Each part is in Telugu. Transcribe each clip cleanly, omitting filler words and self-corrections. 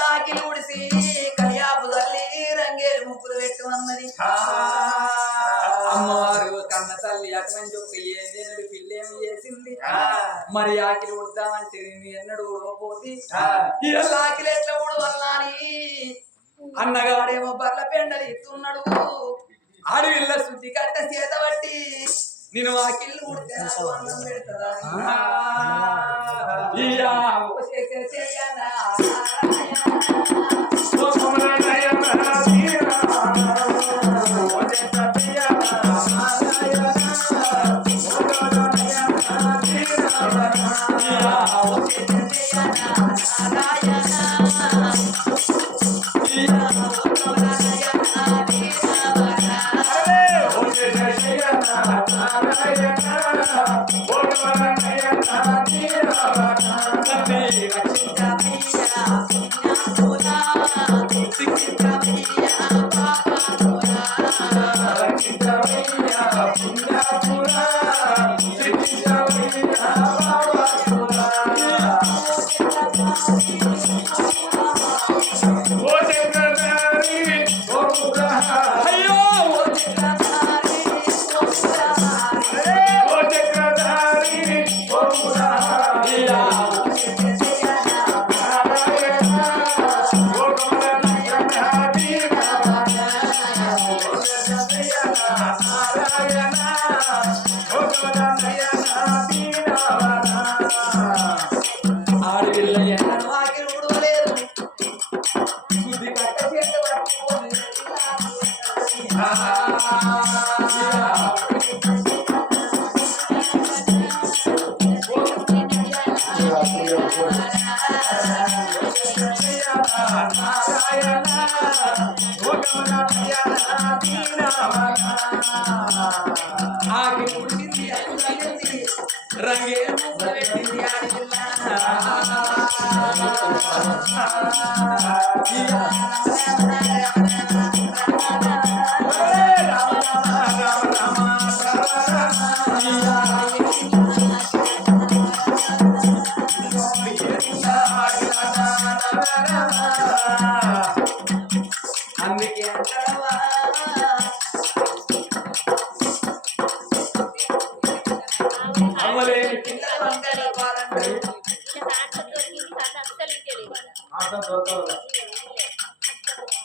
ఎడిల్లాకిలు ఉడిసి కళ్యాపు తల్లి రంగేలు ముగ్గులు పెట్టమన్నది అమ్మవారు కన్న తల్లి అటువంటి ఒక ఏడు పిల్లేమి చేసింది మరి ఆకిలి ఉడతామంటే ఎన్నడు ఊడకపోతే ఆకిలి ఎట్లా ఊడవల్లాని అన్నగాడేమో బర్ల పెండలు ఇస్తున్నాడు అడవిల్ల శుద్ధి కట్ట చేత బట్టి నేను ఆకిళ్ళు ఉడితే నాకు అన్నం పెడతారా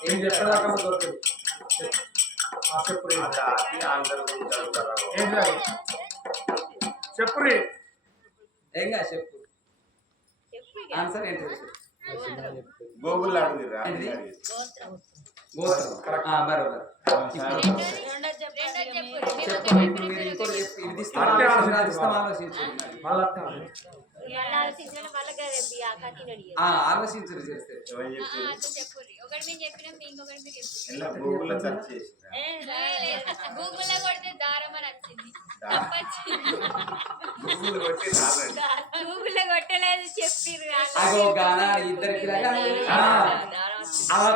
ఏం చెప్పడా దొరకదు చెప్పు ఏంగా చెప్పు ఆన్సర్ ఏంటి గూగుల్ అడుగురా బరోబర్ ఆలోచించు చేస్తే గూగుల్లో సెర్చ్ చేసి గూగుల్లో కొడితే దారం అని వచ్చింది గూగుల్లో కొట్టలేదు చెప్పిర్రు ఇద్దరికి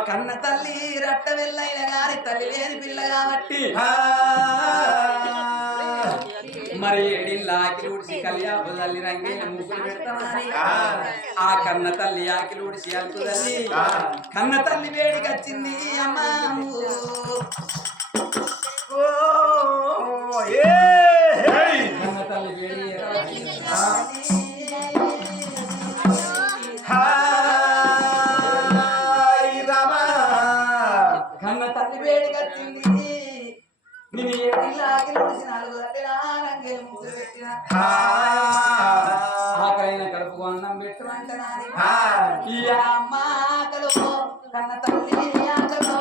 కన్న తల్లి రట్ట వెళ్ళైన గాని తల్లి లేని పిల్ల కాబట్టి మరి ఎడిల్లాకిలి ఉడిసి కళ్యాపు తల్లి రంగే ముగ్గులు పెడతామని ఆ కన్న తల్లి ఆకిలి ఉడిసి అల్పు తల్లి కన్న తల్లి వేడికి వచ్చింది అమ్మా కన్న తల్లి వేడి కన్న తల్లి వేడికి వచ్చింది నేను ఎడిల్లాకిలి ఉడిసి నాలుగు రంగే ముగ్గులు పెట్టిన ఆకలైన కడుపుకు అన్నం పెట్టమంటున్నాను ఈ అమ్మ ఆకలు కన్న తల్లి ఆకలు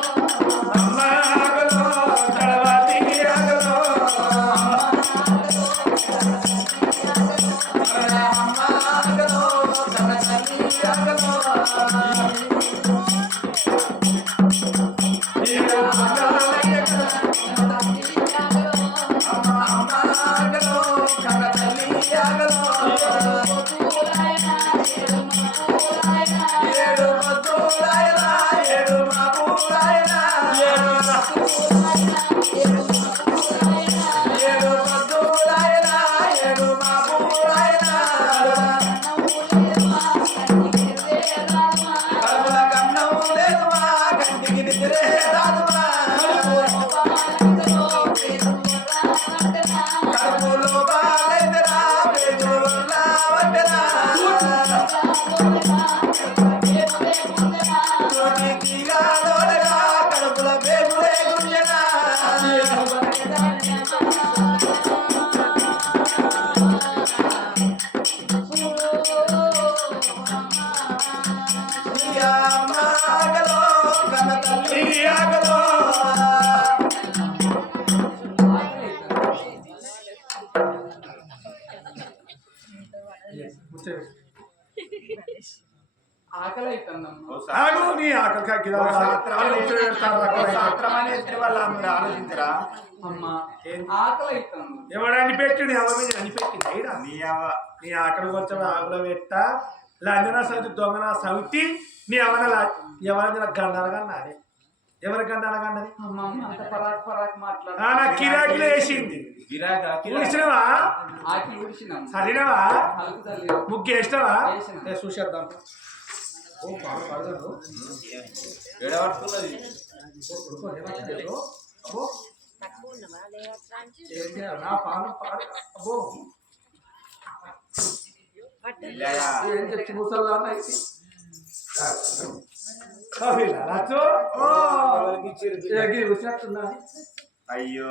కడుపుల కన్న ఆగలో కన్న తల్లి ఆగలో ఆకలి అవుతుందమ్మా. ఆగు నీ ఆకలికి ఆలోచించరా అమ్మా ఆకలి అవుతుంది. ఎవడని పెట్టి ఎవరి అని పెట్టింది ఈడ. నీ అవ్వ నీ ఆకలి వచ్చాడు ఆకులో పెట్ట లంజన సౌతి దొంగన సౌతి నీ ఎవరైనా గండాలగా నాది ఎవరి గండాలగన్నది అమ్మమ్మ అంత పరాకు పరాకు మాట్లాడు. నా కిరాకిలు వేసింది గిరాకా ఊడిసినవా ఆకలి ఊడిచినాం. సరినవా అలుకు తల్లి ముగ్గు వేసినవా వేసిన. చూసేద్దాం ఓ పాలు పడదు ఎడబట్టుకున్నది నా పాలు పాడు అబ్బో ఇలాగా ఏం తెచ్చి ముసల్లా అయ్యో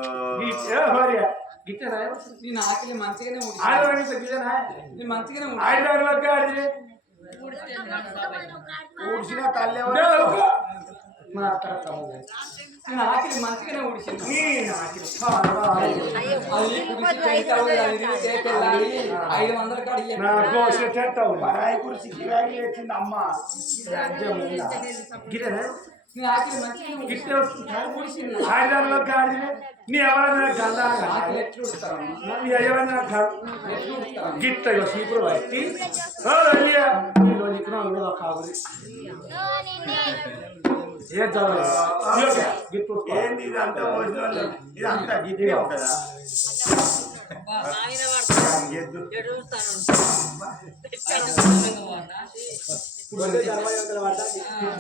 నేను ఆకలి మంచిగానే ఊడిచిన. నేను మంచిగానే ఊడిచిన. ఊడ్చిన తల్లి నేను ఆకలి మంచిగానే ఊడిచిన. అది కుడిచి పెడతావు, అది తిరిగితే తెల్లారి 500 కాడికి పరాయి కుర్చీ గిరాకీ వచ్చింది అమ్మ నేను ఆకలి మంచిగానే ఊడిచిన. నీ ఎవరైనా ఆకలి ఎట్లా ఊడుస్తారమ్మా? నీ ఎవరైనా ఎట్లా ఊడుస్తారా? గిట్ట సీపురు పట్టి నీలో నీకు కావాలి ఏం చదవాలి ఏంది ఇదంతా ఒరిజినల్ ఇదంతా గిట్టే ఉంటుందా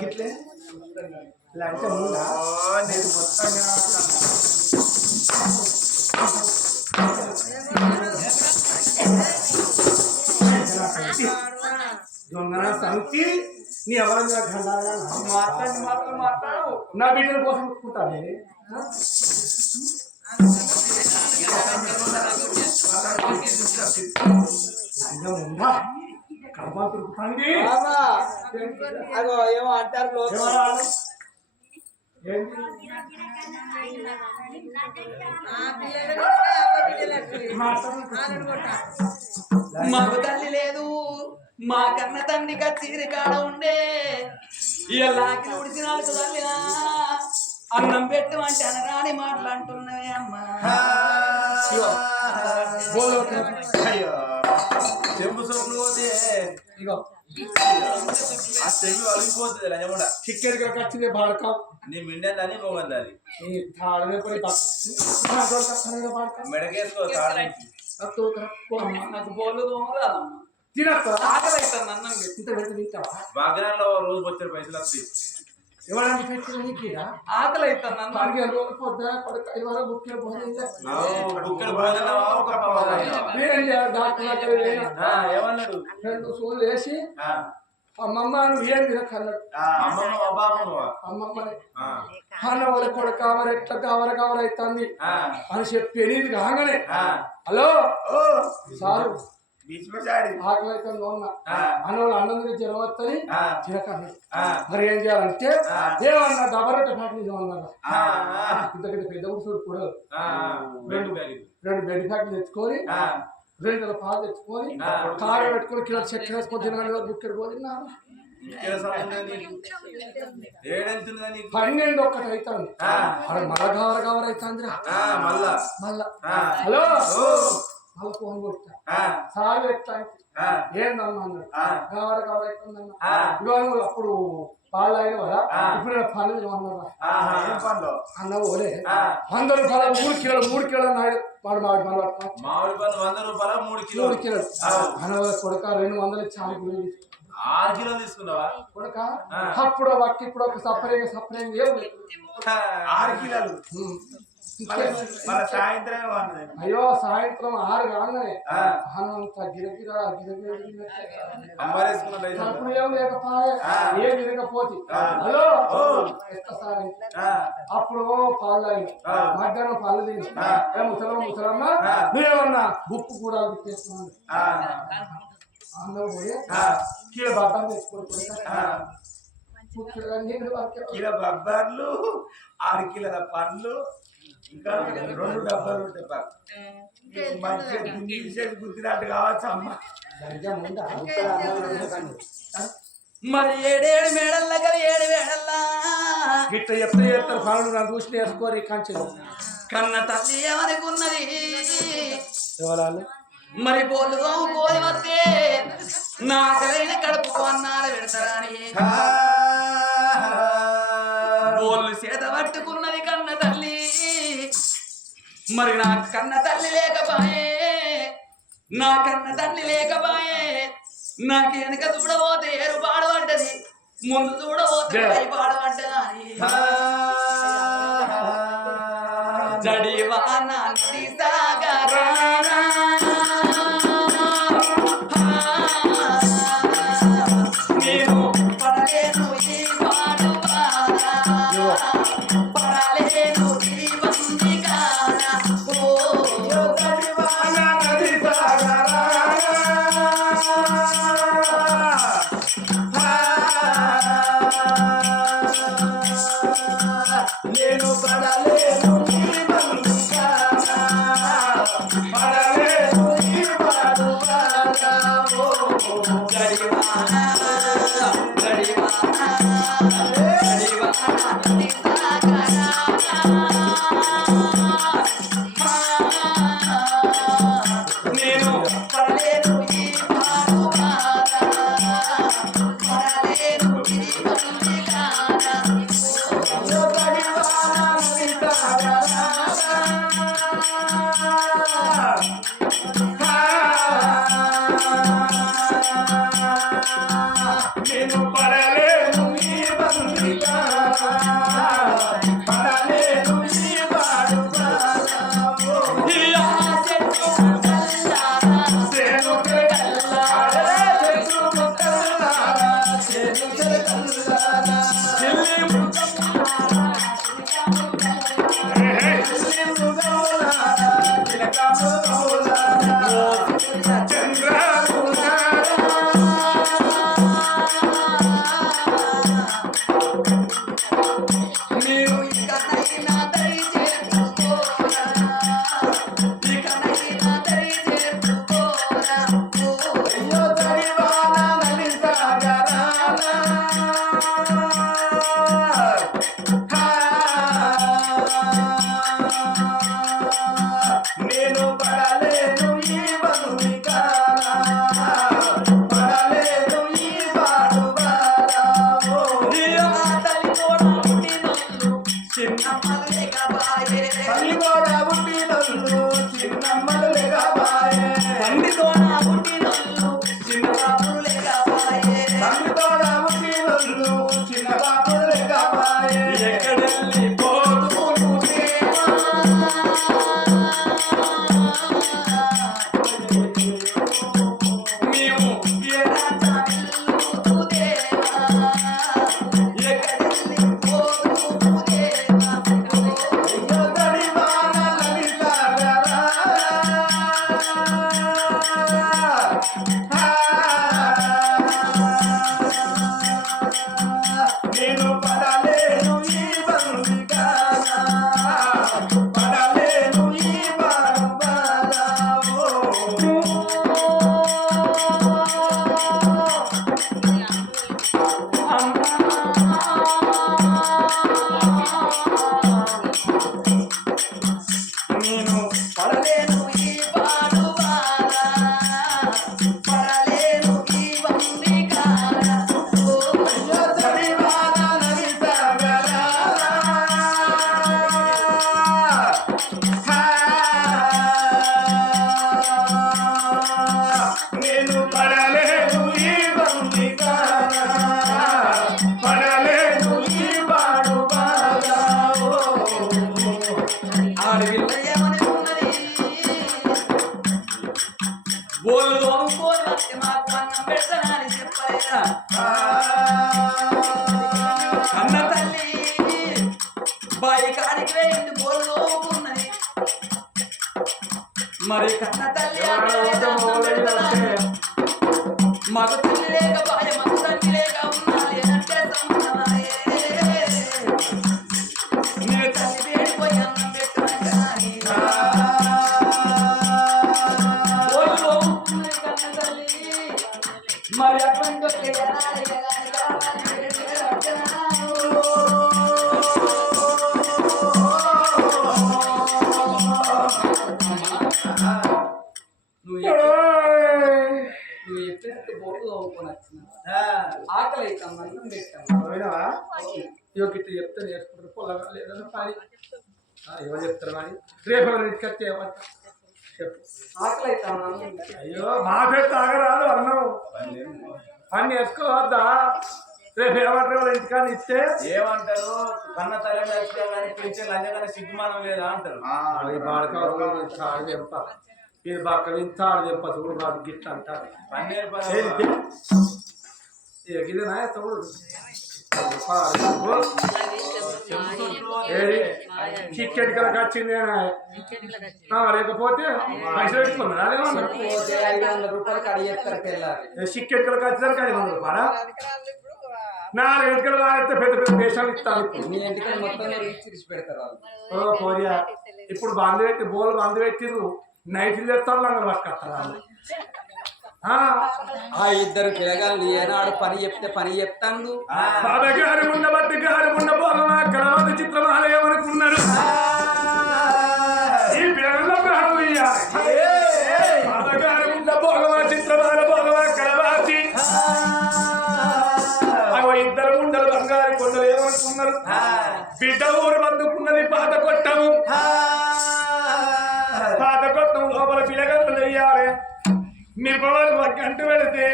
గిట్లే లంచ ముందా నేను మొత్తం దొంగన సంతి నీ ఎవరైనా గండాగా మాట్లాడి మాటలు మాట్లాడు. నా బిడ్డల కోసం ఒప్పుకుంటాను ఉందా కర్మ తిరుగుతుంది అగో ఏమో అంటారు లోకం. ఏంటి మాకు తల్లి లేదు, మా కన్న తండ్రి కచ్చీరి కాడ ఉండే ఇలాకి ఉడిసిన తల్లినా అన్నం పెట్టమంటే అనరాని మాట్లాడుతున్నవే అమ్మా. అయ్యో చెంబు సోపులు పోతే ఇగో ఆ చెంబు అలిగిపోతుంది నిజముడా చికెన్ వచ్చింది బాడక నీ మిండేదని పోగంది ఈ తాళమే పోయి మెడకేసుకో తాళం అమ్మా, నాకు బోలు తోమరాదమ్మా. తినస్తా ఆకలి అవుతుంది అన్నం పెట్టి. ఇంత పెడితే తింటావా బాగ్రాల్లో రోజు వచ్చే పైసలు వస్తాయి ఎవరైనా పెట్టిన నీకురా ఆకలి అవుతుంది అన్నం. వాడికి రోజు పొద్దున కొడుకు 5 వరకు బుక్కే పోయింది బుక్కలు పోయినావా ఒక పప్పు పోయినావా? నేనేం చేయాలి డాక్టర్ దగ్గర ఏమన్నాడు 2 సోలు వేసి ఆ, అమ్మమ్మ నువ్వు ఏం తినకన్నాడు అమ్మమ్మ అబ్బామ్మవా? అమ్మమ్మని ఆ, అన్న వాళ్ళ కొడుకు కావర ఎట్లా కావర అవుతుంది ఆ, అని చెప్పి ఎనిమిది కాగానే ఆ. హలో ఓ సారు బీచ్ పచాడి ఆకలి అవుతుంది ఉన్నా ఆ, అన్న వాళ్ళు అన్నందుకు జ్వరం వస్తుంది ఆ, తినకన్నాడు ఆ, మరి ఏం చేయాలంటే ఆ. ఏమన్నా డబరొట్ట ఫ్యాక్టరీ ఏమన్నా ఆ, ఇంతకంటే పెద్ద ఊరు కూడా ఆ, రెండు బ్యాగులు. 2 బెడ్ ఫ్యాక్టరీ తెచ్చుకొని ఆ, 2 కిలో పాలు తెచ్చుకొని ఆ. కారు పెట్టుకొని కిలో చక్కెర వేసుకొని తినాలి బుక్కెడు పోతున్నారు ఇక్కడ సంబంధం నీకు ఏడంతుందా నీకు 12 ఒక్కటి అవుతుంది ఆ. మళ్ళా గవర అవుతుంది ఆ, మళ్ళా మళ్ళా ఆ, హలో ఓ, మళ్ళీ ఫోన్ కొట్టా ఆ, సార్ ఎట్లా ఆ, ఏందమ్మా అన్నాడు ఆ. గవర అవుతుందన్న ఆ. ఇవాళ అప్పుడు పాలు అయిన కదా ఆ. ఇప్పుడు పనులు ఏమన్నా ఆహా, ఏం పనులు అన్న ఓలే ఆ. 100 రూపాయలు 3 కిలోలు నాయుడు వాడు మామిడి పనులు పట్టుకోవచ్చు మామిడి పళ్ళు 100 రూపాయల 3 3 కిలోలు కిలోలు ఆ. అన్న కొడుక 200 చాలా గురి 6 కిలోలు తీసుకున్నావా కొడుక ఆ. అప్పుడు వక్కి ఇప్పుడు ఒక సపరేంగ్ ఏం లేదు 6 కిలోలు ఉమ్. మన సాయంత్రం అన్నది అయ్యో సాయంత్రం 6 కాగానే ఆ. అన్నంత గిరగిరా అమ్మారేసుకున్న అప్పుడు ఏం లేకపోయా ఆ. ఏం తిరగపోతే ఆ. హలో ఓ. ఎంత సాయం ఆ, అప్పుడు పాలు తాగి ఆ. మధ్యాహ్నం పళ్ళు తిని ఆ. ఏ ముసలమ్మ ఆ. నువ్వేమన్నా బుక్కు కూడా తెచ్చేస్తున్నాను ఆ, అందరూ పోయి ఆ. కీళ్ళ బట్టలు తెచ్చుకోవాలి ఆ. కిలో బొబ్బర్లు 6 కిలోల పండ్లు ఇంకా 2 డబ్బాలు ఉంటాయి పాప మంచిగా తీసేసి గుర్తినట్టు కావచ్చు అమ్మ మరి 7 మేడల్ల కదా 7 వేడల్లా గిట్ట ఎప్పుడు చేస్తారు పనులు నన్ను చూసి వేసుకోరు కంచెలు కన్న తల్లి ఏమనుకున్నది ఎవరాలు మరి బోళ్ళు కోరి వస్తే నాకైన కడుపు అన్నాడు పెడతారని బోళ్ళు చేత పట్టుకున్నది కన్న తల్లి మరి నా కన్న తల్లి లేకపాయే నా కన్న తల్లి లేకపాయే నాకు వెనక చూడబోతే ఏరు పాడబడ్డది ముందు చూడబోతే పై పాడబడ్డదని జడివాన నది సాగరానా నేను పడలేను ఈ పాడువానా పడలేను ఈ బందిగానా ఓ జడివాన నది సాగరానా నేను పడలేను నీ బందిగానా పడలేను నీ పాడువానా జడివానా జడివానా జడివానా నది సాగరానా నేను పడలేను ఈ పాడువానా పడలేను ఈ బందిగానా నేను పడలేను ఈ బందిగానా పడలేను ఈ పాడువానా మీరు ఇకనైనా దరి చేర్చుకోరా ఇకనైనా దరి చేర్చుకోరా నేను పడలేను ఈ బందిగానా పడలేను ఈ పాడువానా తల్లి కూడా పుట్టినోళ్ళు చిన్నమ్మలు లేకపాయే తల్లి కూడా పుట్టినోళ్ళు చిన్నమ్మలు లేకపాయే తండ్రి కూడా పుట్టినోళ్ళు చిన్న బాబులు లేకపాయే తల్లి కూడా పుట్టినోళ్ళు చిన్న బాబులు లేకపాయే ఎక్కడెళ్ళి పోదు మేము ఏడాట వెళ్తూ దేవా ఎక్కడెళ్ళి పోదు దేవా జడివాన నది సాగరానా నేను పడలేను ఈ బందిగానా పడలేను ఈ పాడువానా నేను పడలేను ఈ పాడువానా పడలేను ఈ బందిగానా జడివాన నది సాగరానా నేను పడలేను ఈ బందిగానా పడలేను ఈ పాడువానా ఆడపిల్ల ఏమని ఉన్నది బోళ్ళు తోముకోని వస్తే మాకు అన్నం పెడతానని చెప్పలేదా అన్న తల్లి బాయి కాడికి వేయండి బోళ్ళు తోముకున్నది మరి కన్న తల్లి ఆడపిల్ల అన్నం పెడతానని. మగ తల్లి లేక బాయ మగ తల్లి లేక ఉన్నది అంటే సంబంధమా అవుతాం అన్నం పెట్టాం పోయినావా ఇవ్వ గిట్ట చెప్తే నేర్చుకుంటారు పొలగా లేదన్నా పని ఎవరు చెప్తారు మరి రేపు ఎవరు ఇంటికి వచ్చి ఏమంటారు చెప్పు ఆకలి అవుతాం అన్నం పెట్టాం. అయ్యో మా పేరు తాగరాదు అన్నం పని నేర్చుకోవద్దా రేపు ఏమంటారు వాళ్ళ ఇంటికాడ ఇస్తే ఏమంటారు కన్న తల్లి కానీ పెంచే లంజగానే సిగ్గుమానం లేదా అంటారు ఈ బాడకాలు తాడు చెంప ఈ బక్కలు తాడు చెంప చూడు బాబు గిట్ట అంటారు పన్నీరు ఇదేనా తోడు చికెట్ కలకి వచ్చింది లేకపోతే పైసలు పెట్టుకున్నారా పోతే 500 రూపాయలు కడిగేస్తారు తెల్లారి చికెట్ కలకి వచ్చేసరికి 500 రూపాయలా 4 గంటలు వాడితే పెద్ద పెద్ద దేశాలు ఇస్తాను మీ ఇంటికి మొత్తం తీసి పెడతారు వాళ్ళు ఓ పోయా ఇప్పుడు బంద్ పెట్టి బోలు బంద్ పెట్టిర్రు నైట్లు చేస్తారు లంగలు పట్టుకొస్తారు వాళ్ళు ఆ ఇద్దరు పిల్లగాళ్ళు ఏనాడు పని చెప్తే పని చెప్తాను బాబగారు ఉన్న బట్టి గారు ఉన్న పోగమా కలవాద చిత్రమాలయమనుకున్నారు ఈ పిల్లల ప్రాణం బాబగారు ఉన్న పోగమా చిత్రమాల పోగమా కలవాతి ఇద్దరు ఉండలు బంగారు కొండలు ఏమనుకున్నారు బిడ్డ ఊరు అందుకున్నది పాత కొట్టము పాత కొట్టం లోపల పిల్లగలు వెయ్యాలి నిపవాళ్ళకు గంట పెడితే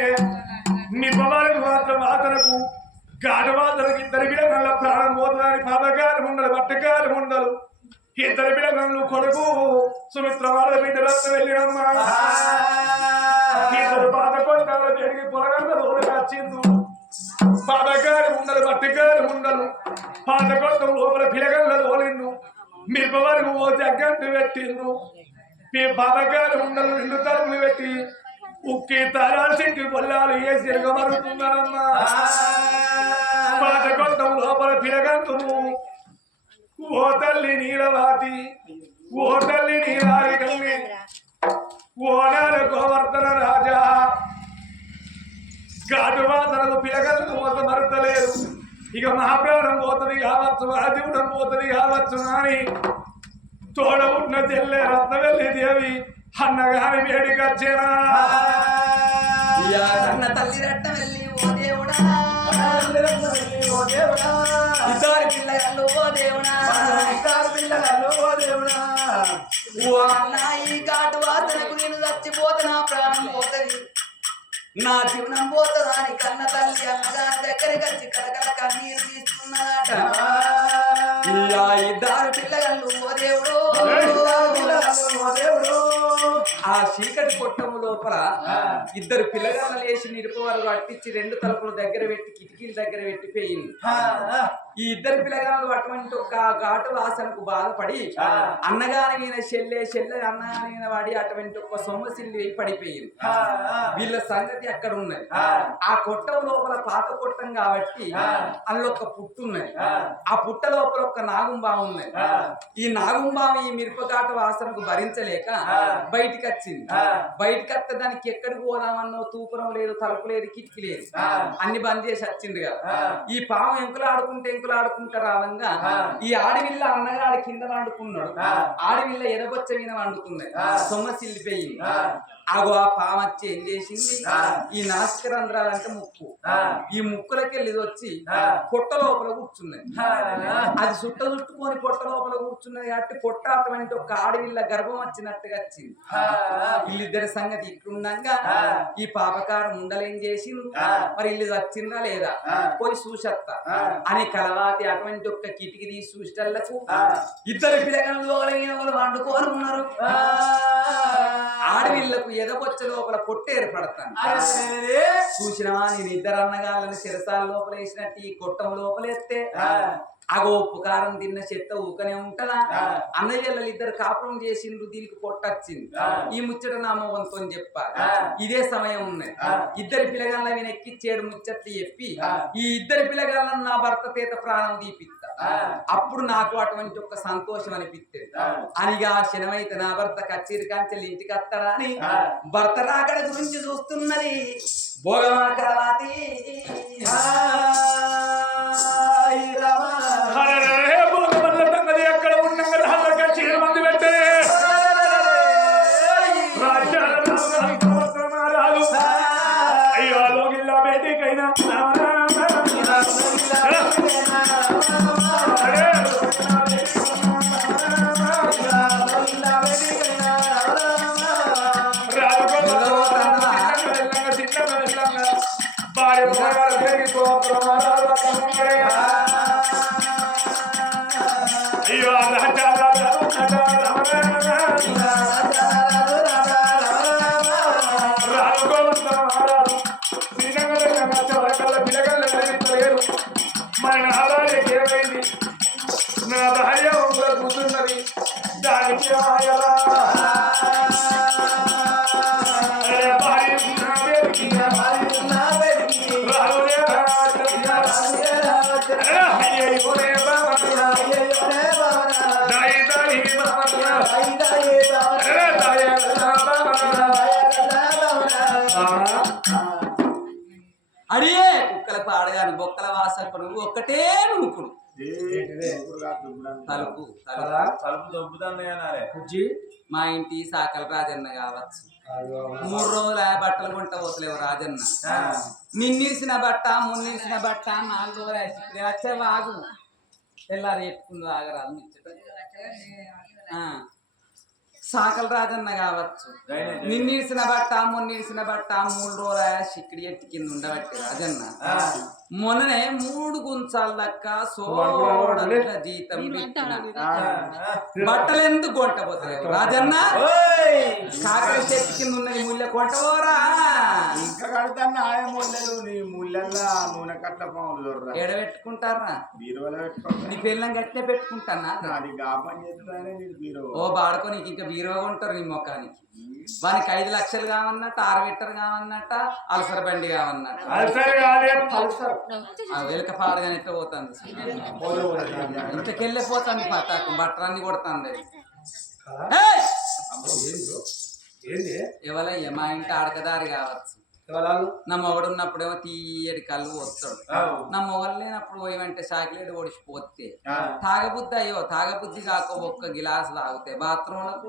నిపవాళ్ళకు మాత్రం అతనకు గాఢవాతలకు ఇద్దరు బిడగల ప్రాణం పోతుందని పాపకాలు ఉండలు బట్టకాలు ఉండలు ఇద్దరు బిడగలు కొడుకు సుమిత్ర వాళ్ళ బిడ్డలతో వెళ్ళినమ్మా ఇద్దరు పాత కొట్టాల జరిగి పొలగల్ల లోపలికి వచ్చింది పాపకాలు ఉండలు బట్టకాలు ఉండలు పాత కొట్టం లోపల పిలగల్ల తోలిండు మిరపవరకు పోతే గంట పెట్టిండ్రు మీ పాపకాలు ఉండలు 2 తలుపులు పెట్టి ఉక్కి తారాలు చెక్కి పొల్లాలు వేసి ఎరగమరుగుతున్నారమ్మా పాత కొట్టం లోపల పిలగంతును ఓ తల్లి నీలవాతి ఓ తల్లి నీలారి కల్లి ఓనాల గోవర్ధన రాజా ఘాటువాతనకు పిలగలకు మోత మరుతలేదు ఇక మహాప్రాణం పోతుంది కావచ్చు ఆజీవనం పోతుంది కావచ్చు అని తోడ ఉన్న చెల్లె రత్నవెల్లి దేవి అన్నగారి వేడికొచ్చేనా అన్న తల్లి రట్ట వెళ్ళి ఓ దేవుడా ఇద్దరు పిల్లగాళ్ళు ఓ దేవుడా ఓ అన్న ఈ ఘాటు వాసనకు నేను చచ్చిపోతే నా ప్రాణం పోతుంది నా జీవనం పోతుందా అని కన్న తల్లి అన్నగారి దగ్గరికి వచ్చి కలకల కన్నీరు తీస్తున్నదట ఇద్దరు పిల్లగాళ్ళు ఓ దేవుడు ఆ చీకటి కొట్టము లోపల ఇద్దరు పిల్లగాళ్ళు లేచి నిరుపవారు అట్టించి 2 తలుపులు దగ్గర పెట్టి కిటికీల దగ్గర పెట్టి పోయింది ఈ ఇద్దరు పిల్లగాళ్ళు అటువంటి ఒక ఘాటు వాసనకు బాధపడి అన్నగాని మీద చెల్లె అన్నగాని మీద వాడి అటువంటి ఒక సొమ్మసిల్లి పడిపోయింది వీళ్ళ సంగతి అక్కడ ఉన్నది ఆ కొట్టం లోపల పాత కొట్టం కాబట్టి అందులో ఒక పుట్టు ఉన్నది ఆ పుట్ట లోపల ఒక నాగుంబాము ఉన్నది ఈ నాగుంబాము ఈ మిరపఘాట వాసనకు భరించలేక బయటికి వచ్చింది బయటికి వస్తే దానికి ఎక్కడికి పోదామన్నో తూపురం లేదు తలుపు లేదు కిటికీ లేదు అన్ని బంద్ చేసి వచ్చింది కదా ఈ పాము ఎంకులాడుకుంటా రావంగా ఈ ఆడవిల్ల అన్నగాడి కింద వండుకున్నాడు ఆడవిల్ల ఎదబొచ్చ మీద వండుకున్నది సొమ్మసిల్లిపోయింది అగో ఆ పాము వచ్చి ఏం చేసింది ఈ నాసిక రంధ్రాలంటే ముక్కు ఈ ముక్కులకి వెళ్ళి వచ్చి పొట్ట లోపల కూర్చున్నది అది చుట్టుకొని పొట్ట లోపల కూర్చున్నది కాబట్టి పొట్ట అటువంటి ఒక ఆడవిల్ల గర్భం వచ్చినట్టుగా వచ్చింది వీళ్ళిద్దరి సంగతి ఇట్లుండగా ఈ పాపకారం ఉండలేం చేసింది మరి ఇల్లు వచ్చిందా లేదా పోయి చూసత్తా అని కలవాతి అటువంటి ఒక్క కిటికీ తీసి చూసేటళ్లకు ఇద్దరు పిల్లగల్లో వండుకొని ఉన్నారు ఆడవిళ్లకు ఎదకొచ్చ లోపల పొట్ట ఏర్పడతాను చూసినవా నేను ఇద్దరు అన్నగాళ్ళని శిరసాల లోపల వేసినట్టు ఈ కొట్టం లోపలేస్తే అగో ఉప్పు కారం తిన్న చెత్త ఊకనే ఉంటదా అన్నయ్యలు ఇద్దరు కాపురం చేసిండ్రు దీనికి పొట్టొచ్చింది ఈ ముచ్చట నామవంతో చెప్పాలి ఇదే సమయం ఉన్నది ఇద్దరి పిల్లగాళ్ళ విని ఎక్కిచ్చేడు ముచ్చట్లు చెప్పి ఈ ఇద్దరి పిల్లగాళ్ళని నా భర్త చేత ప్రాణం తీపిస్తా అప్పుడు నాకు అటువంటి ఒక సంతోషం అనిపిస్తుంది అనిగా శనమైతే నా భర్త కచ్చేరి కాంచెలు ఇంటికి వస్తాడా అని భర్త రాకడ గురించి చూస్తున్నది భోగమా కలవాతి ఎక్కడ ఉండగా చీర మంది పెట్టే అయ్యో లోగిల్లా బేటీకైనా అయ్యో మన నాదానికి ఏమైంది నా భార్య కూర్చున్నది దానికి రాయలా అడిగే కుక్కలకు ఆడగాను బొక్కల వాసన నువ్వు ఒక్కటే నూకుడు తలుపు తలుపు దొబ్బుతానే బుజ్జి మా ఇంటి సాకల రాజన్న కావచ్చు 3 రోజులు బట్టలు కొంట పోతలేవు రాజన్న నిన్నిసిన బట్ట మున్నిసిన బట్ట 4 రోజులు వచ్చే వాగు తెల్లారి ఎట్టుకుంది ఆగరాదు సాకల రాజన్న కావచ్చు నిన్నిడిసిన బట్ట మొన్నిడిసిన బట్ట 3 రోజులు సిక్కిడి ఎట్టి కింద ఉండబట్టి రాజన్న మొన్ననే 3 గుంచాల దక్క సోడ జీతం బట్టలు ఎందుకు కొంటపోతలేవు రాజన్న కాకర చెట్టు కింద ఉన్నది ముళ్ళ కొంటపోరా ఇంకా కడతాను ఆయా ముళ్ళలు నీ ముళ్ళల్లా నూనె కట్ల పాములు ఎడబెట్టుకుంటారా బీరువాలో పెట్టుకుంటా నీ పిల్లని గట్టినే పెట్టుకుంటానా అది గాపని చేస్తున్నానే నీకు బీరువా ఓ బాడుకో నీకు ఇంకా బీరువా కొంటారు నీ మొక్కానికి వానికి 5 లక్షలు కావన్నట్ట ఆర్వెక్టర్ కావన్నట్ట అల్సర్ బండి కావన్నట్ట వెలక పాడగానే ఎట్లా పోతుంది ఇంతకెళ్ళిపోతుంది పతాకం బట్టలన్నీ కొడుతుంది ఎవరయ్యా మా ఇంటి ఆడకదారి కావచ్చు నా మొగడు ఉన్నప్పుడేమో తీయడి కళ్ళు వస్తాడు నా మొగలు లేనప్పుడు పోయివంటే సాకిలేడు ఓడిచిపోతే తాగబుద్ధి అయ్యో తాగబుద్ధి కాక ఒక్క గిలాసు తాగితే బాత్రూమ్లకు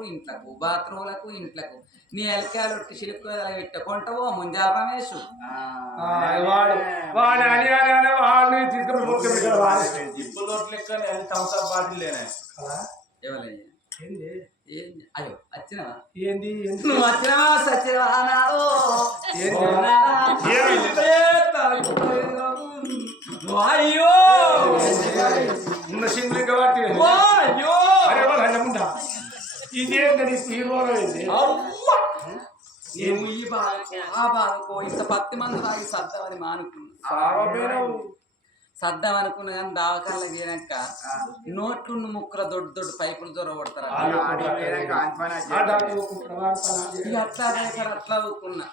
ఇంట్లకు నీ ఎలకాయలు ఒట్టి చిలుకు పెట్ట కొంటవో ముంజా రమేష్ ఎవరయ్యా అయ్యో వచ్చినవా ఏంది నువ్వు వచ్చినవా సచ్చినవా నాడు అయ్యో ఉన్న సింగులు కాబట్టి అయ్యో ఇదేంటని హీరోలో నువ్వు ఈ బాధకో ఆ బాధకో ఇంత 10 మంది తాగి సర్దామని మానుకున్నా సర్దాం అనుకున్నా కానీ దావకాళ్ళకి పోయినాక నోట్లున్న ముక్కల దొడ్డు పైపులు దొరబడతారు అట్లా ఊకున్నా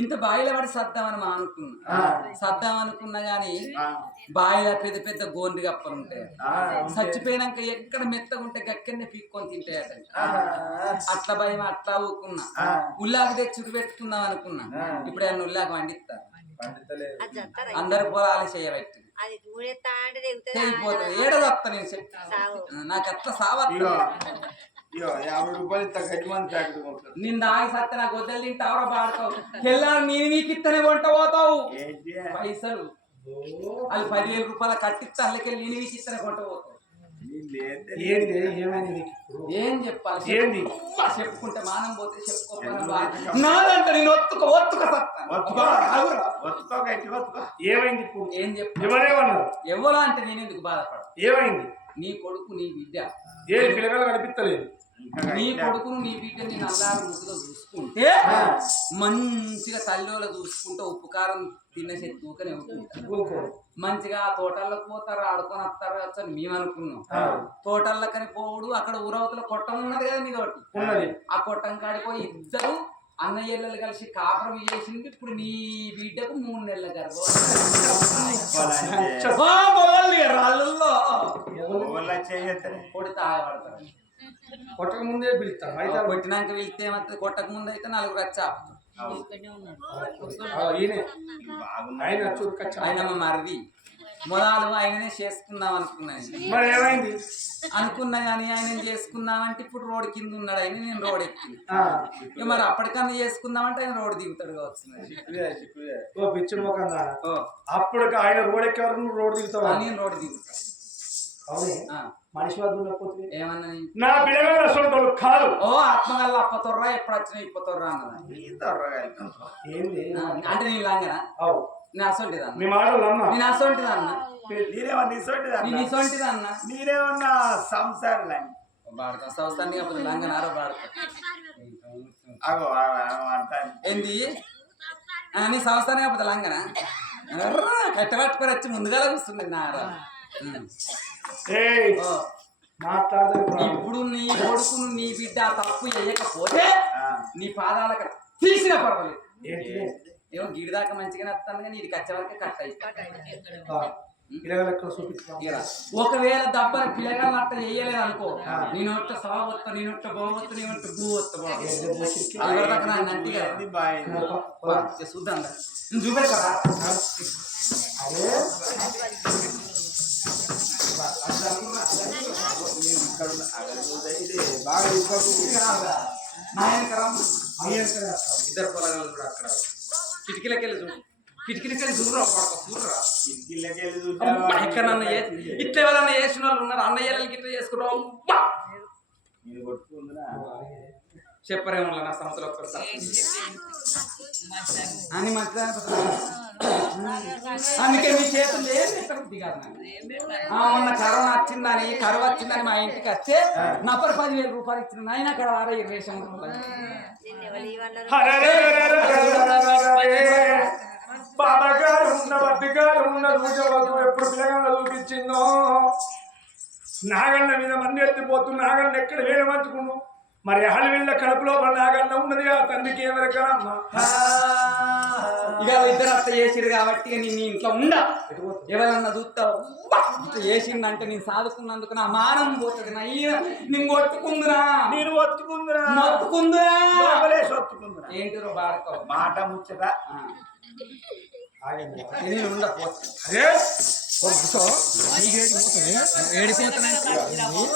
ఇంత బాయిల పడి సర్దామని సర్దాం అనుకున్నా గాని బాయిల పెద్ద పెద్ద గోండి గప్పలు ఉంటాయి చచ్చిపోయినాక ఎక్కడ మెత్తగా ఉంటే గక్కడనే పీక్కొని తింటాయట అట్లా భయం అట్లా ఊకున్నా ఉల్లాకి తెచ్చి పెట్టుకుందాం అనుకున్నా ఇప్పుడు ఆయన ఉల్లాకి వండిస్తారు అందరు పొలాలు చేయబెట్టి తెగిపోతుంది ఏడో వస్తా నేను చెప్పి నాకు అట్లా సావత్తా 50 రూపాయలు గడ్డి మంది ప్యాకెట్ నిన్న దాగి సత్తే నాకు వద్దలు తింటావరా పాడతావు తెల్లారు నేను నీకు ఇత్తనే కొంట పోతావు పైసలు అది 10,000 రూపాయలు కట్టిస్తే అల్లకెళ్ళి నేను నీకు ఇత్తనే కొంట పోతావు ఏం చెప్పాలి ఏంది చెప్పుకుంటే మానం పోతే చెప్పుకోవాలి నాదంటే నేను ఒత్తుక ఏమైంది ఏం చెప్పు ఎవరేమన్నారు ఎవరా అంటే నేను ఎందుకు బాధపడ ఏమైంది నీ కొడుకు నీ బిడ్డ ఏ పిల్లగాలు కనిపిస్తలేదు నీ కొడుకును నీ బిడ్డని నల్లారు ముసులో చూసుకుంటే మంచిగా తల్లిలో చూసుకుంటే ఉప్పు కారం తినే శక్తి ఊకనే ఊరుకుంటారు మంచిగా తోటల్లోకి పోతారు ఆడుకొని వస్తారు అని మేము అనుకున్నాం తోటల్లోకని పోవుడు అక్కడ ఊరవతల కొట్టం ఉన్నది కదా మీదోటి ఉన్నది ఆ కొట్టం కాడిపోయి ఇద్దరు అన్నయ్యలు కలిసి కాపురం చేసింది ఇప్పుడు నీ బిడ్డకు 3 నెలల గర్భం కొడి తాగబడతారు కొట్టక ముందే పిలుస్తాను కొట్టినాక వెళ్తే ఏమవుతుంది కొట్టక ముందు అయితే 4 వచ్చి ఆయన మా మరిది మొదలు ఆయననే చేసుకుందాం అనుకున్నాను మరి ఏమైంది అనుకున్నా కానీ ఆయన చేసుకుందామంటే ఇప్పుడు రోడ్ కింద ఉన్నాడు ఆయన నేను రోడ్ ఎక్కింది మరి అప్పటికన్నా చేసుకుందామంటే ఆయన రోడ్ దిగుతాడు కావచ్చు పిచ్చి మొక్క అప్పుడు ఆయన రోడ్ ఎక్కేవారు నువ్వు రోడ్ దిగుతావు నేను రోడ్ దిగుతాను మనిషి వద్దు ఏమన్నా నా పిల్లలు కాదు ఓ ఆత్మగల్ల అప్పతొర్రా ఎప్పుడు వచ్చినా ఇప్పతొర్రా అన్నదా ఏంది అంటే నేను లాంగనా నేను అసొంటిదన్న నీ మాటలు అన్నా నేను అసొంటిదన్న నేనేమన్నా నిసోటిదా నేను ఇసొంటిదన్న నేనేమన్నా సంసారం బాడతా సంవత్సరాన్ని కాకపోతే లంగనారో బాడతా అగో అంటాను ఏంది నీ సంవత్సరాన్ని కాకపోతే లంగన కట్టబట్టుకొని వచ్చి ముందుగా కూర్చుంది నారా ఏయ్ మాట్లాడదు ఇప్పుడు నీ కొడుకును నీ బిడ్డ తప్పు చేయకపోతే నీ పాదాలకు తీసిన పర్వాలేదు ఏమో గిడి దాకా మంచిగానే వస్తాను కానీ ఇది కచ్చే వరకే కట్ అయిపోయి ఒకవేళ దెబ్బలు పిల్లగాళ్ళు అట్ట చేయలేదు అనుకో నేను ఒట్ట సావత్త నేను ఒట్ట బావత్త నేను ఒట్ట భూ వత్త నంటి చూద్దాం నేను చూపెట్టరా ఇద్దరు పొలగాళ్ళు కూడా అక్కడ కిటికీలకెళ్ళి చూడు కిటికీలకెళ్ళి చూడరా చూడరా ఎక్కడన్నా ఇట్లా ఎవరన్నా చేసిన వాళ్ళు ఉన్నారు అన్నయ్యలకి ఇట్లా చేసుకుంటాం చెప్పరేమో నా సంవత్సరం ఒక్కసారి అని మంచిదా అందుకే మీ చేతులు ఏమి దిగారు మొన్న కరోనా వచ్చిందని కరువు వచ్చిందని మా ఇంటికి వస్తే నప్పరు 10,000 రూపాయలు ఇచ్చిన నాయన అక్కడ 20 రూపాయలు బాబా గారు ఉన్న వడ్డీ గారు ఉన్న రోజు ఎప్పుడు పిల్లగాళ్ళ చూపించిందో నాగన్న మీద మంది ఎత్తిపోతూ నాగన్న ఎక్కడ వేరే మంచుకున్నావు మరి హల్విళ్ళ కడుపులో నాగన్న ఉన్నది ఆ తండ్రికి ఎవరికమ్మా ఇక ఇద్దరు అత్త చేసిరు కాబట్టి నేను ఇంట్లో ఉండ ఎవరన్నా చూస్తావు చేసిందంటే నేను సాదుకున్నందుకు నా మానం పోతుంది నా నేను కొట్టుకుందురా నేను ఒత్తుకుందురా మొత్తుకుందురా ఏంటిరో బాడుకో మాట ముచ్చట నేను ఉండకపోతే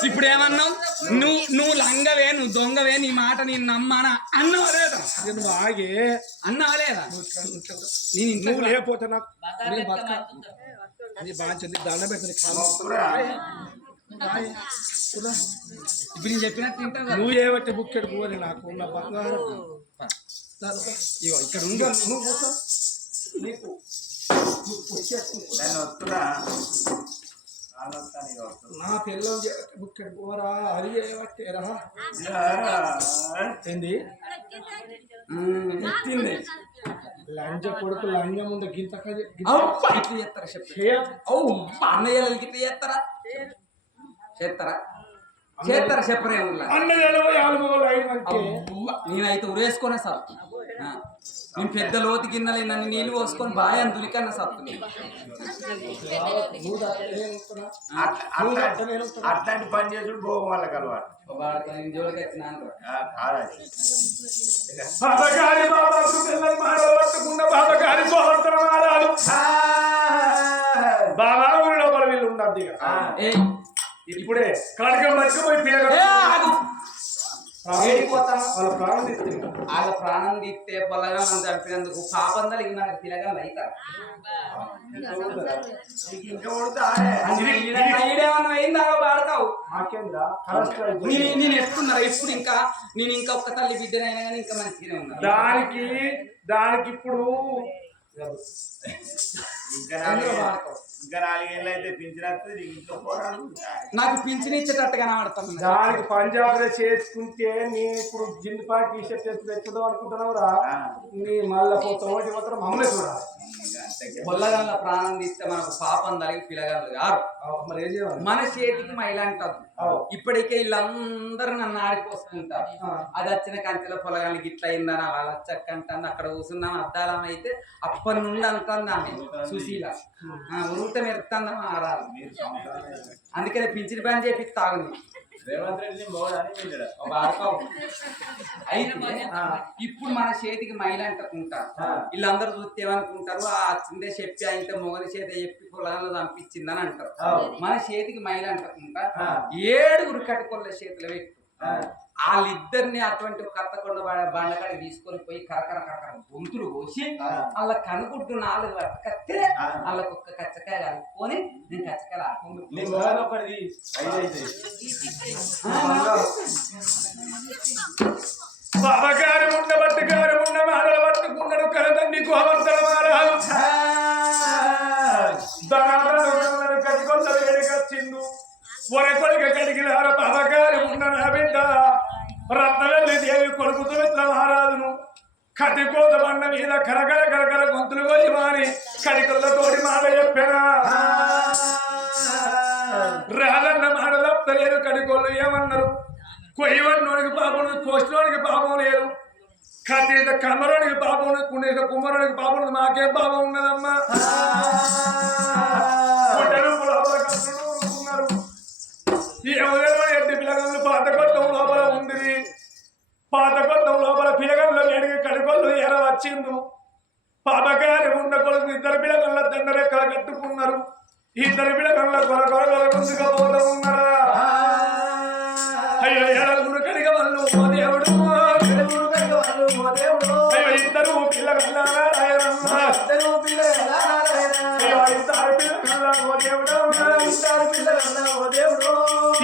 ఇప్పుడు ఏమన్నావు నువ్వు లంగవే నువ్వు దొంగవే నీ మాట నేను నమ్మానా అన్నావా లేదా నువ్వు ఆగే అన్నావా లేదా నేను నువ్వు లేకపోతే నాకు దండ పెడుతుంది ఇప్పుడు నేను చెప్పినట్టు తింటావు నువ్వు ఏవట్టి బుక్కెడు పోని నాకు ఉన్న బంగారం ఇక్కడ ఉందా నువ్వు నీకు నేను వస్తున్నా నా పిల్లలు బుక్కెడు పోరా అది ఏవట్టేరా ఏంది ఎత్తింది లంచ కొడుకు లంజ ముందు గింత ఇట్లా చేస్తారా అన్నయ్యలు ఇట్లా చేస్తారా చేస్తారా చెప్పరే నేనైతే ఉరేసుకునే సార్ నేను పెద్ద లోతు గిన్నెలు నన్ను నీళ్ళు పోసుకొని బాగా దులికన్నా సత్తు అట్లాంటి పని చేసుడు భోగం వాళ్ళకి అలవాటు జోలికి వచ్చినాను బాబాగారి బాబాగారి బాబా ఊరిలో మన వీళ్ళు ఉండద్దు ఇప్పుడే కడకం పట్టుకుపోయి వాళ్ళ ప్రాణం తీస్తే వాళ్ళ ప్రాణం తీస్తే పొలగా మనం చంపినందుకు పాపం కలిగి మనకు పిల్లగాళ్ళు అవుతారు ఇంకా కొడుతా ఈడేమన్నా అయిందా పాడతావు నేను ఎత్తున్నారు ఇప్పుడు ఇంకా నేను ఇంకా ఒక్క తల్లి బిడ్డనైనా కానీ ఇంకా మంచిగానే ఉన్నా దానికి ఇప్పుడు ఇంకా 4 ఏళ్ళు అయితే పింఛన్ ఇంట్లో పోరాడు నాకు పింఛన్ ఇచ్చేటట్టు కనబడతాను దానికి పంజాబ్ లో చేసుకుంటే నీ ఇప్పుడు జిందుపాటి టీషర్ట్ వేసి తెచ్చుదాం అనుకుంటున్నావురా నీ మళ్ళీ పోతాం మమ్మల్ని చూడాలి పొల్లగల్ల ప్రాణం తీస్తే మనకు పాపం తలిగి పిల్లగాళ్ళు గారు మరి ఏం చేయాలి మన చేతికి మైలు అంటారు ఇప్పటికే వీళ్ళందరూ నన్ను ఆడిపోసుకుంటారు అది వచ్చిన కంచెల పొలగాళ్ళకి ఇట్లా అయిందని వాళ్ళ చక్కంటుంది అక్కడ కూర్చున్నాను అద్దాలం అయితే అప్పటి నుండి అంటుంది ఆమె సుశీల ఊట మెరుతుంది ఆరాలు అందుకనే పింఛన్ పని చేపి తాగుని రేవంత్ రెడ్డి అయితే ఇప్పుడు మన చేతికి మైలు అంటుకుంటారు వీళ్ళందరూ చూస్తే ఏమనుకుంటారు ఆ చిందే చెప్పి అయితే మొగని చేతి చెప్పి పొలాలను చంపించిందని అంటారు మన చేతికి మైలు అంటకుండా 7 కట్టుకొల్ల చేతులు పెట్టు వాళ్ళిద్దరిని అటువంటి కత్తకొండ బండకాడికి తీసుకొని పోయి కరకర గొంతులు కోసి వాళ్ళ కనుకుంటూ 4 కత్తే వాళ్ళకి ఒక్క కచ్చకాయలు అనుకొని నేను కచ్చకాయలు ఆడుకుంటున్నాను బాబాగారు ఉన్న బట్టి గారు ఉన్న మాటలు పట్టుకున్నాడు కలదండి గోవర్ధన మహారాజు పిల్లగల్లని కడికొల్ల వేడికొచ్చిండు ఒరే కొడుక కడిగిలార బాబాగారి ఉన్న నా బిడ్డ రత్నవల్లి దేవి కొడుకు సుమిత్ర మహారాజును కటి కోత బండ మీద కరకర కరకర గొంతులు పోయి మారి కడికొల్లతోటి మాట చెప్పారా రాదన్న మాట తప్పలేదు కడికొల్లు ఏమన్నారు కొయ్యవన్నోడికి పాపం కోసినోడికి పాపం లేదు కతీత కమ్మరోడికి పాపం కుండేత కుమ్మరోడికి పాపం మాకేం పాపం ఉన్నదమ్మా ఎద్దు పిల్లగళ్ళు పాత కొట్టం లోపల ఉంది పాత కొట్టం లోపల పిల్లగల్లో వేడికి కడుకొల్లు ఎర వచ్చిండు పాపగారి ఉండ కొడుకు ఇద్దరు పిల్లగళ్ళ దండరెక్కల కట్టుకున్నారు ఇద్దరు పిల్లగళ్ళ కొర కొర కొర గుంజుగా పోతూ ఉన్నారా అయ్యో ఎడగురు కడిగ వాళ్ళు ఓ దేవుడు అయ్యో ఇద్దరు పిల్లగల్లారా ఇద్దరు పిల్లగల్ల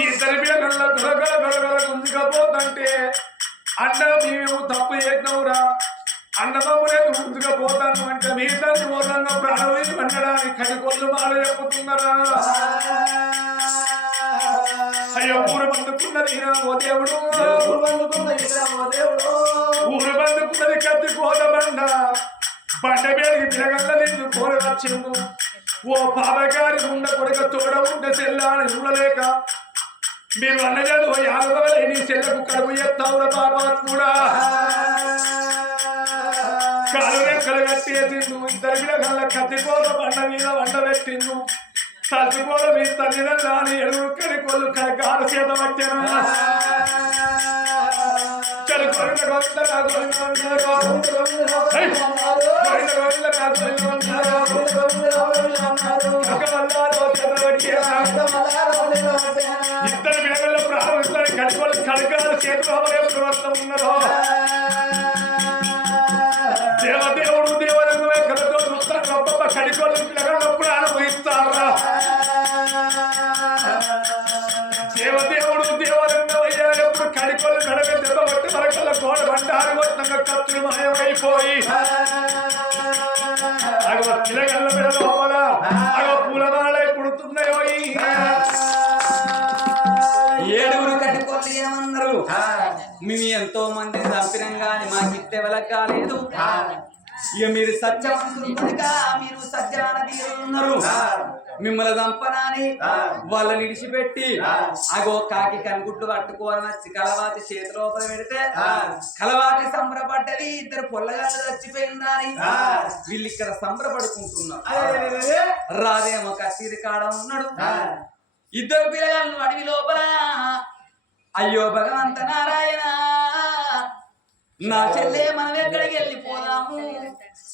ఇద్దరు పిల్లగల్ల గొరగల గొరగల గుంజుకపోతంటే అన్న మేము తప్పు చేసినవురా అన్నదమ్ములే గుంజుకపోతాను అంటే మీ తండ్రి మూలంగా ప్రాణం పండడానికి కడికొల్లు మాట చెప్పుతున్నారా అయ్యో ఊరు బందుకున్నది ఓ దేవుడు ఊరు బందుకున్నది కత్తి కోత బండ బండ మీదకి పిలగల్ల నిన్ను కోర వచ్చిండు ఓ పాపగారి ఉండ కొడుక తోడ ఉంటే చెల్లాని ఉండలేక మీరు అన్నగారు యాదవలే నీ చెల్లకు కడుపు ఎత్తావురా పాపాత్ముడా కాలు రెక్కలు కట్టేసిండు ఇద్దరు పిలగల్ల కత్తి కోత బండ మీద వంట పెట్టిండు తల్లిపోల మీ తల్లిదండ్రులు ఎడుగు కడికొల్లు కడకాల చేత వచ్చాను ఇద్దరు పిల్లల ప్రారంభిస్తారు కడికొల్లు కడకాల చేతిలో ప్రవర్తన ఉన్నదో దేవదేవుడు దేవరంగ కలతో చూస్తారు గొప్ప కడికొల్లు పిల్లలు ప్రారంభిస్తారా దేవదేవుడు దేవరంగ అయ్యేటప్పుడు కడికొల్లు నడక దెబ్బబట్టి మరకల గోడ బండారు మొత్తంగా కత్తులు మాయమైపోయి అగో పిల్లగల్ల మీద లోపల అగో పూలమాలై పుడుతున్నాయో ఏడుగురు కట్టుకోవాలి ఏమన్నారు మేము ఎంతో మందిని చంపినాం కానీ మాకు ఇట్టెవలకు కాలేదు ఇక మీరు సత్యవంతులుగా మీరు సత్యాన తీరున్నారు మిమ్మల్ని చంపనాని వాళ్ళని విడిచిపెట్టి అగో కాకి కనుగుడ్లు పట్టుకోని వచ్చి కలవాతి చేతి లోపల పెడితే కలవాతి సంబరపడ్డది ఇద్దరు పొల్లగాళ్ళు చచ్చిపోయిందని వీళ్ళు ఇక్కడ సంబరపడుకుంటున్నారు రాదేమో కత్తిరి కాడ ఉన్నాడు ఇద్దరు పిల్లలను అడవి లోపల అయ్యో భగవంత నారాయణ నా చెల్లె మనం ఎక్కడికి వెళ్ళిపోదాము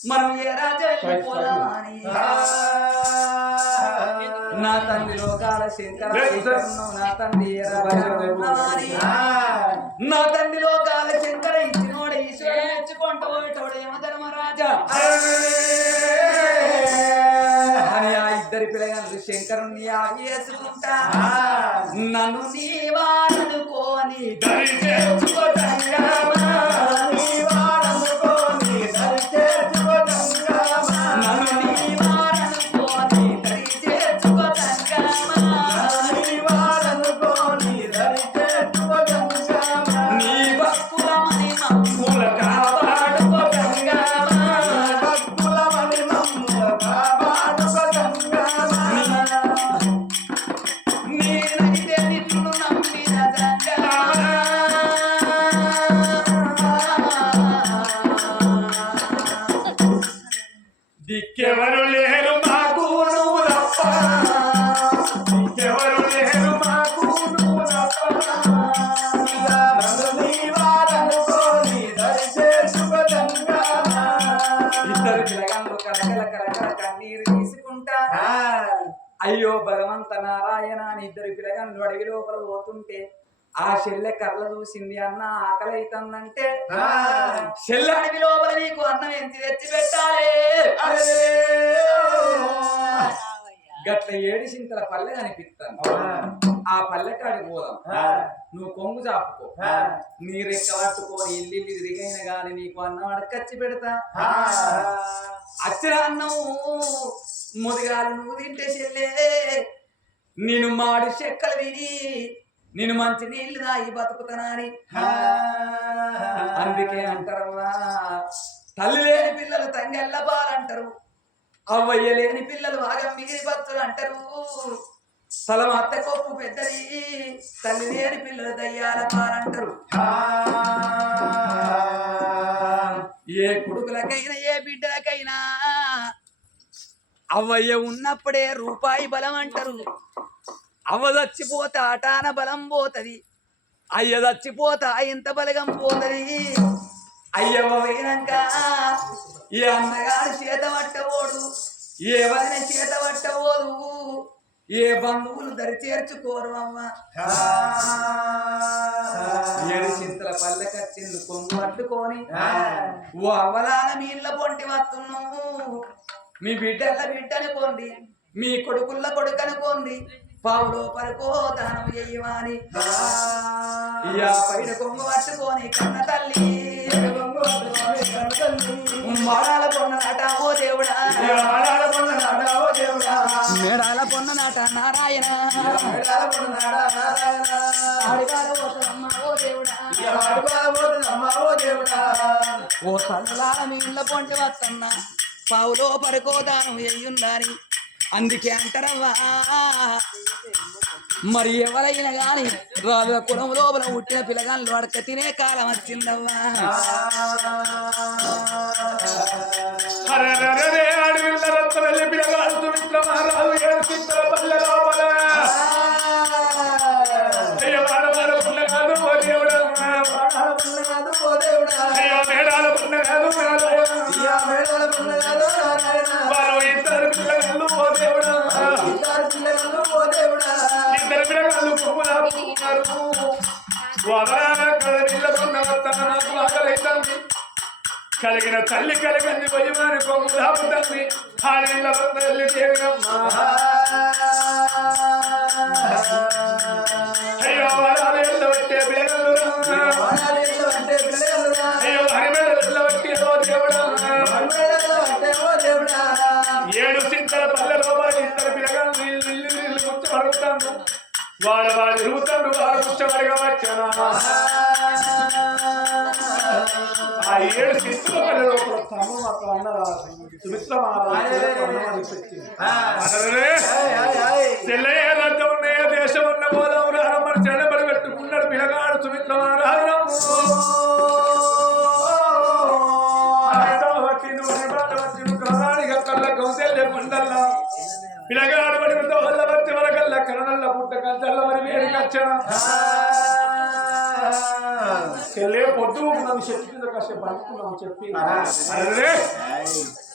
మనం ఏ రాజు వెళ్ళిపోదామని నా తండ్రి లోకాల శంకర నా తండ్రి నా తండ్రి లోకాల శంకర ఇచ్చినోడు ఈశ్వరుడు మెచ్చుకుంటూ పోయేటోడు యమధర్మరాజా అని ఆ ఇద్దరి పిల్లగాళ్ళు శంకరుని ఆగేసుకుంటా నన్ను నీవారనుకోని దిక్కెవరు లేరు మాకు నువ్వు తప్ప దిక్కెవరు లేరు మాకు నువ్వు తప్ప ఇద్దరు పిల్లగాళ్ళు కలకల కలకల కన్నీరు తీసుకుంటా అయ్యో భగవంత నారాయణ అని ఇద్దరు పిల్లగాళ్ళు అడవి లోపల పోతుంటే ఆ చెల్లె కర్ర చూసింది అన్న ఆకలి అవుతుందంటే చెల్లె అడవి లోపల నీకు అన్నం ఎంత తెచ్చి పెట్టాలి గట్ల ఏడిసింతల పల్లె కనిపిస్తాను ఆ పల్లెకాడికి పోదాం నువ్వు కొంగు చాపుకో నీరెక్క పట్టుకొని ఇల్లు తిరిగైన గాని నీకు అన్నం అడకచ్చి పెడతా అచ్చిన అన్నం ముదిగాలు నువ్వు తింటే చెల్లే నేను మాడి చెక్కలు విని నేను మంచి నీళ్లు తాగి బతుకుతానని అందుకే అంటారవ్వా తల్లి లేని పిల్లలు తంగెళ్ళ పాలంటారు అవ్వయ్య లేని పిల్లలు భాగం మిగిలి భక్తులు అంటారు తల అత్త కొప్పు పెద్దది తల్లి లేని పిల్లలు దయ్యాల పాలంటారు ఏ కొడుకులకైనా ఏ బిడ్డలకైనా అవ్వయ్య ఉన్నప్పుడే రూపాయి బలం అంటారు అవ్వ చచ్చిపోతే ఆటాన బలం పోతది అయ్య చచ్చిపోతే ఎంత బలగం పోతది అయ్యవ్వ పోయినాక ఏ అన్నగారు చేత పట్టబోడు ఏ వదిన చేత పట్టబోదు ఏ బంధువులు దరి చేర్చుకోరు అమ్మ ఏడు చింతల పల్లెకచ్చింది కొంగు పట్టుకొని ఓ అవలాల మీ ఇళ్ళ పొంటి వస్తున్నాము మీ బిడ్డనుకోండి మీ కొడుకుల కొడుకనుకోండి పావులో పరుకో దానం చెయ్యమని పైన కొంగు పట్టుకొని కన్న తల్లి మాడాల పొన్న నాట ఓ దేవుడా మేడాల పొన్న నాట నారాయణ ఆడిగాల పోతమ్మ ఓ దేవుడా ఓ తల్లాల మీ ఇళ్ళ పొంటి వస్తున్నా పావులో పరుకో దానం చెయ్యుండాలి అందుకే అంటారవ్వా మరి ఎవరైనా గాని రాజుల కులం లోపల పుట్టిన పిల్లగాళ్ళు అడక తినే కాలం వచ్చిందవ్వా కలిగిన తల్లి కలిగింది భయమాని కొమ్ము దాపుతుంది ఆడవిల్ల తల్లి అయ్యో వరాలు పట్టే పిల్లలు అయ్యో హరిమేడలు పట్టి దేవుడా ఏడు చింతల పల్లె లోపల ఇద్దరు పిల్లగాళ్ళు నీళ్ళు ముచ్చబడుతాను వాడు తిరుగుతాడు వాడు ముచ్చబడిగా వచ్చాను ఆ ఏడు చింతల పల్లె లోపల క్రమం అక్కడ అన్నారు సుమిత్ర చెల్లయ్య రాజ్యం ఉన్నాయో దేశం ఉన్న పోదాం రామని చెడబడి పెట్టుకున్నాడు పిల్లగాడు సుమిత్ర మహారాజు కొండల్లా పిల్లగాడు పడితో వల్ల వచ్చి వరకల్లా కరణల్ల పుట్ట కంచల్ల మరి వేడి కచ్చన చెల్లే పొద్దు శక్తి కింద కాసేపు అనుకున్నాం చెప్పి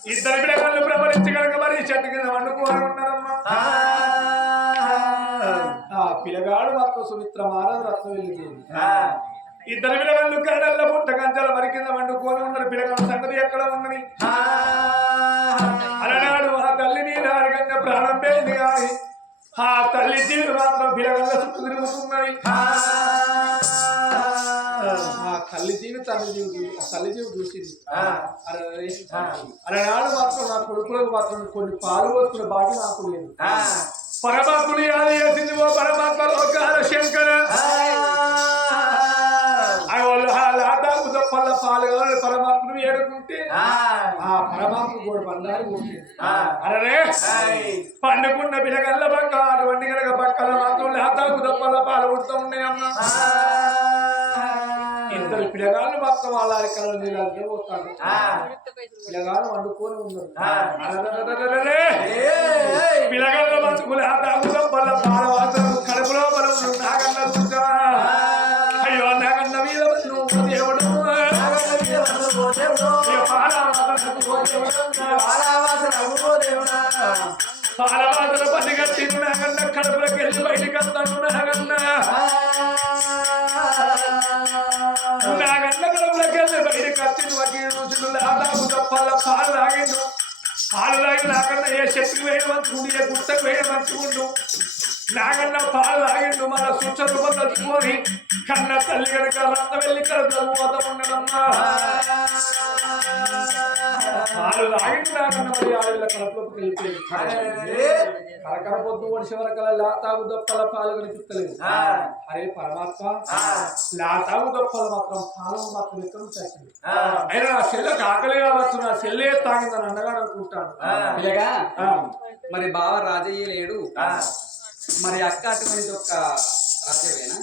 ఇద్దరు పిల్లగాళ్ళు ప్రబలించి కనుక మరి చెట్టు కింద వండుకోవాలి ఉన్నారమ్మా పిల్లగాడు మాత్రం సుమిత్ర మహారాజు రత్న వెళ్ళింది ఇద్దరు పిల్లగాళ్ళు కరణల్ల పుట్ట కంచాల మరి కింద వండుకొని ఉన్నారు పిల్లగాళ్ళ సంగతి ఎక్కడ ఉన్నది అలనాడు ఆ తల్లి నీరారకంగా ప్రాణం పోయింది కానీ ఆ తల్లి జీవులు మాత్రం పిల్లగాళ్ళ చుట్టూ తిరుగుతున్నాయి ఆ తల్లి జీవి తల్లి జీవి చూసింది అలనాడు మాత్రం నా కొడుకులకు మాత్రం కొన్ని పాలు వస్తున్న బాగా నాకు లేదు పరమాత్ముని యాది చేసింది ఓ పరమాత్మ లోకాల శంకర పల్ల పాలు కావాలి పరమాత్మను ఏడుకుంటే ఆ పరమాత్మ కూడా బండారి ఉంటుంది అరే పండుకున్న పిల్లగల్ల పక్క అటువంటి కనుక పక్కల మాత్రం లేతాకు దప్పల పాలు పుడుతూ ఉన్నాయమ్మా ఇద్దరు పిల్లగాళ్ళు మాత్రం వాళ్ళ అరికలు నీళ్ళకే పోతాడు పిల్లగాళ్ళు వండుకొని ఉన్నారు పిల్లగల్ల బతుకు లేతాకు దప్పల పాల వాసన కడుపులో బలం నాగన్న చూసా అయ్యో నాగన్న మీద దేవుడు పాలవాసన పది కట్టి నాగన్న కడుపులోకి వెళ్ళి బయటికి వస్తాను నాగన్న కడుపులోకి వెళ్ళి బయటికి వచ్చింది వకీలు రోజులు దాదాపు తప్పల్ల పాలు తాగిండు పాలు తాగి నాకన్నా ఏ చెట్టుకు వేయడం మంచుకుండు ఏ గుట్టకు వేయడం మంచుకుండు నాగన్న పాలు తాగిండు మన సూచ రూపం తలుచుకొని కన్న తల్లి కనుక రత్న వెళ్ళి కడుపులో పోతా ఉండడమ్మా వాళ్ళు తాగింటున్నాకన్నా మరి ఆడవిళ్ళ కలపలోకి వెళ్ళిపోయింది కరకర పొద్దు ఒడిసి వరకల లాతాగు దొప్పల పాలు కనిపిస్తలేదు అరే పరమాత్మ లాతాగు దొప్పల మాత్రం పాలు మాత్రం ఎక్కడ వచ్చేసింది అయినా నా చెల్లెకి ఆకలి కావచ్చు నా చెల్లె తాగిందని అన్నగాడు అనుకుంటాను ఇలాగా మరి బావ రాజయ్య లేడు మరి అక్క అటువంటి ఒక రాజయ్యనా